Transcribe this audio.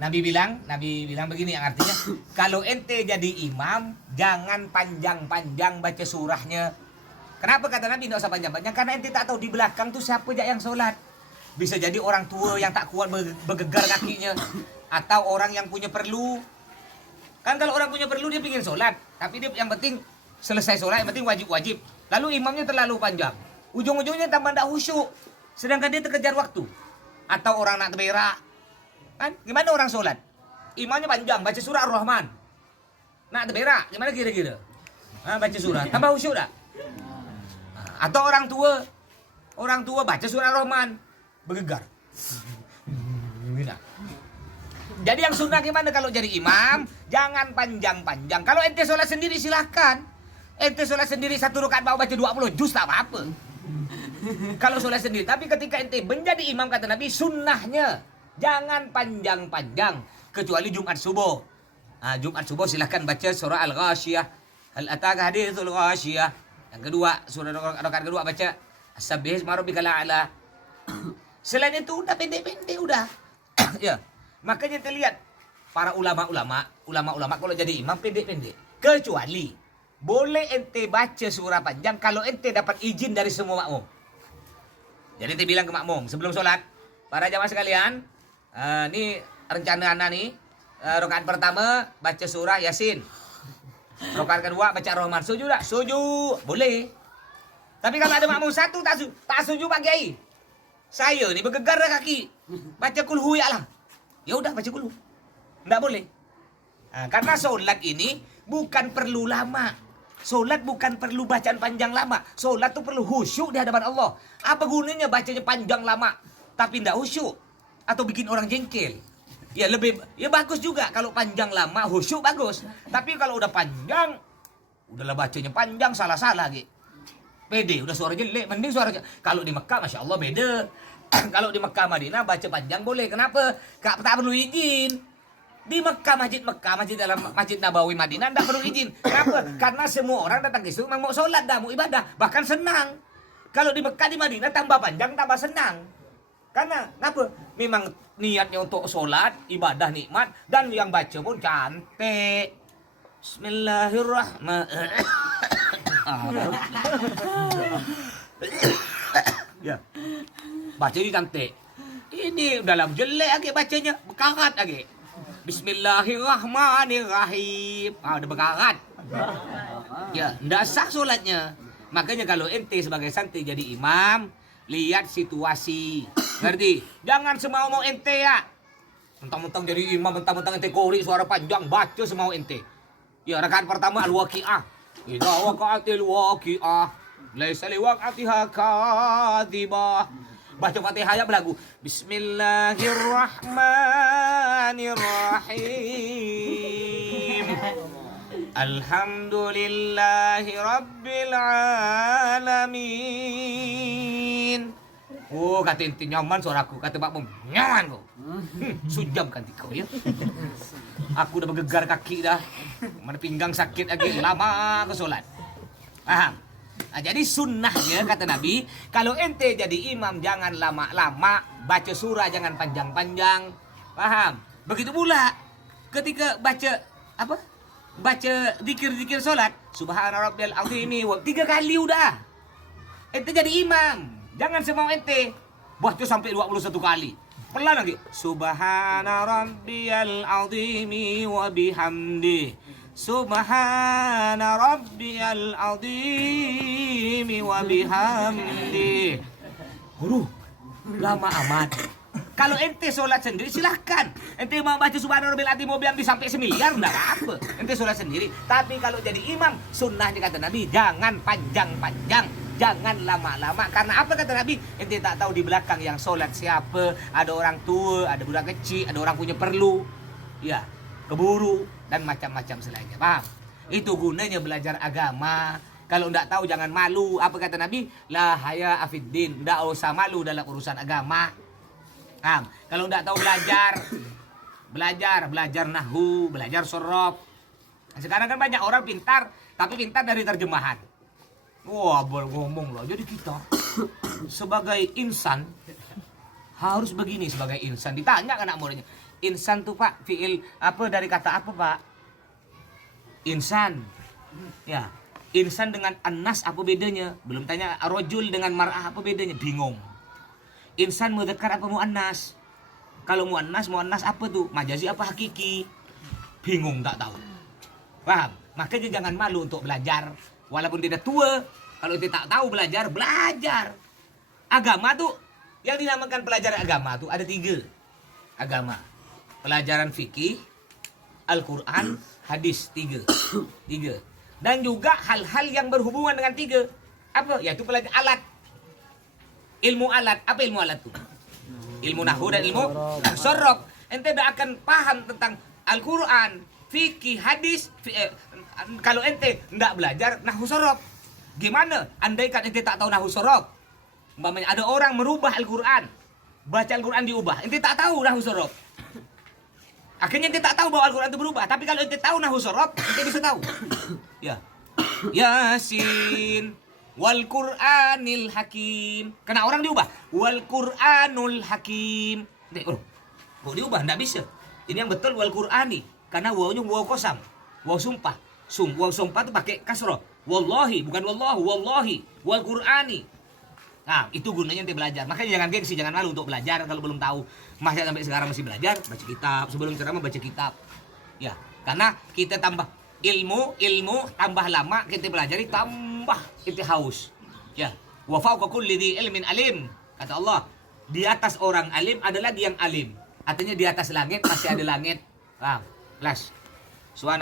Nabi bilang begini yang artinya, kalau ente jadi imam, jangan panjang-panjang baca surahnya. Kenapa kata Nabi tidak usah panjang-panjang? Karena ente tak tahu di belakang tuh siapa yang sholat. Bisa jadi orang tua yang tak kuat bergegar kakinya, atau orang yang punya perlu. Kan kalau orang punya perlu dia pingin sholat, tapi dia yang penting selesai sholat, yang penting wajib-wajib. Lalu imamnya terlalu panjang, ujung-ujungnya tambah tidak khusyuk, sedangkan dia terkejar waktu. Atau orang nak berak, kan gimana orang sholat? Imamnya panjang, baca surah Ar-Rahman. Nak berak, gimana kira-kira? Baca surah, tambah khusyuk tak? Atau orang tua baca surah Ar-Rahman, bergegar. Jadi yang sunnah gimana kalau jadi imam? Jangan panjang-panjang. Kalau ente sholat sendiri silahkan. Ente sholat sendiri 1 rakaat bawa baca 20 juz tak apa-apa. Kalau sholat sendiri. Tapi ketika ente menjadi imam kata Nabi, sunnahnya jangan panjang-panjang. Kecuali Jumat subuh. Jumat subuh silahkan baca surah Al-Ghashiyah. Hal ataka hadithul Ghashiyah. Yang kedua, surah rakaat kedua baca As-Sabbih isma rabbikal a'la. Selain itu udah pendek-pendek udah. Ya. Makanya kita lihat para ulama-ulama kalau jadi imam pendek-pendek. Kecuali boleh ente baca surah panjang kalau ente dapat izin dari semua makmum. Jadi ente bilang ke makmum sebelum sholat, para jamaah sekalian, ini rencana anda nih, rakaat pertama baca surah Yasin, rakaat kedua baca Rahman. Setuju tak? Setuju, boleh. Tapi kalau ada makmum satu tak setuju Pak Kiai, saya nih bergegar kaki, baca kulhu ya lah. Ya udah baca kulhu, nggak boleh. Karena sholat ini bukan perlu lama. Sholat bukan perlu bacaan panjang lama. Sholat tuh perlu khusyuk di hadapan Allah. Apa gunanya bacanya panjang lama tapi nggak khusyuk atau bikin orang jengkel? Ya bagus juga kalau panjang lama khusyuk bagus. Tapi kalau udah panjang, udahlah bacanya panjang salah-salah gitu. Pede, udah suara jelek, mending suara jelek. Kalau di Mekah Masya Allah beda. Kalau di Mekah Madinah baca panjang boleh. Kenapa? Tak perlu izin. Di Mekah, masjid dalam Masjid Nabawi Madinah tidak perlu izin. Kenapa? Karena semua orang datang ke situ memang mau sholat dah, mau ibadah, bahkan senang. Kalau di Mekah, di Madinah tambah panjang, tambah senang. Karena kenapa? Memang niatnya untuk sholat, ibadah nikmat, dan yang baca pun cantik. Bismillahirrahmanirrahim. Ya. Baca ini cantik. Ini dalam jelek lagi bacanya, berkarat lagi. Bismillahirrahmanirrahim. Udah berkarat. Ya, ndak sah solatnya. Makanya kalau ente sebagai santri jadi imam, lihat situasi. Ngerti? Jangan semau-mau ente ya. Mentang-mentang jadi imam, mentang-mentang ente kori suara panjang, baca semau ente. Ya, rakaat pertama al-waqi'ah. Idza waqa'atil waqi'ah, laisa liwaq'atiha kadhibah. Baca Fatihah ya belagu. Bismillahirrahmanirrahim. Alhamdulillahi rabbil alamin. Oh, kata inti nyaman suaraku. Kata Pak Bom, nyaman kok. Sujam kan kau ya. Aku udah bergegar kaki dah. Mana pinggang sakit lagi. Lama ke sholat. Paham? Jadi sunnahnya kata Nabi, kalau ente jadi imam jangan lama-lama, baca surah jangan panjang-panjang. Paham? Begitu pula ketika baca apa? Baca zikir-zikir salat, subhana rabbiyal azimi 3 kali udah. Ente jadi imam, jangan semau ente baca sampai 21 kali. Pelan lagi. Subhana rabbiyal azimi wa bihamdi. Subhana rabbiyal azimi wa bihamdi. Lama amat. Kalau ente sholat sendiri silahkan. Ente mau baca subhana rabbiyal azimi wa bihamdi sampai 1 miliar enggak apa. Ente sholat sendiri. Tapi kalau jadi imam, sunnahnya kata Nabi jangan panjang-panjang, jangan lama-lama. Karena apa kata Nabi? Ente tak tahu di belakang yang sholat siapa. Ada orang tua, ada budak kecil, ada orang punya perlu. Ya, keburu dan macam-macam selainnya. Paham? Itu gunanya belajar agama. Kalau enggak tahu jangan malu. Apa kata Nabi? La haya afiddin. Enggak usah malu dalam urusan agama. Paham? Kalau enggak tahu belajar nahwu, belajar sorof. Sekarang kan banyak orang pintar, tapi pintar dari terjemahan. Wah, ngomong loh. Jadi kita sebagai insan harus begini sebagai insan. Ditanya ke anak muridnya, Insan tuh Pak, fiil apa dari kata apa Pak? Insan. Ya, insan dengan anas apa bedanya? Belum tanya rojul dengan mar'ah apa bedanya? Bingung. Insan mudzakkar apa muannas? Kalau muannas apa tuh? Majazi apa hakiki? Bingung, tak tahu. Paham? Makanya jangan malu untuk belajar. Walaupun tidak tua, kalau dia tak tahu belajar, belajar. Agama tuh, yang dinamakan pelajaran agama tuh ada 3 agama. Pelajaran fikih, Al-Quran, hadis, 3. Dan juga hal-hal yang berhubungan dengan 3. Apa? Yaitu pelajaran alat. Ilmu alat. Apa ilmu alat tuh? Ilmu nahwu dan ilmu sorok. Ente tidak akan paham tentang Al-Quran, fikih, hadis. Kalau ente tidak belajar nahwu sorok. Gimana? Andaikan ente tak tahu nahwu sorok. Umpamanya ada orang merubah Al-Quran. Baca Al-Quran diubah. Ente tak tahu nahwu sorok. Akhirnya ente tak tahu bahwa Al-Quran itu berubah. Tapi kalau ente tahu nahwu sorok, ente bisa tahu. Ya. Yasin wal Qur'anil Hakim. Kena orang diubah. Wal Qur'anul Hakim. Kok diubah? Nggak bisa. Ini yang betul wal Qur'ani. Karena wawnya waw kosam. Waw sumpah. Waw sumpah itu pakai kasroh. Wallahi, bukan wallahu, wallahi. Wal Qur'ani. Nah, itu gunanya ente belajar. Makanya jangan gengsi, jangan malu untuk belajar kalau belum tahu. Masih sampai sekarang masih belajar, baca kitab. Sebelum ceramah baca kitab. Ya, karena kita tambah ilmu tambah lama kita pelajari tambah kita haus. Ya, wa fawqa kulli dzi ilmin alim. Kata Allah, di atas orang alim ada lagi yang alim. Artinya di atas langit masih ada langit. Ah, las. Suara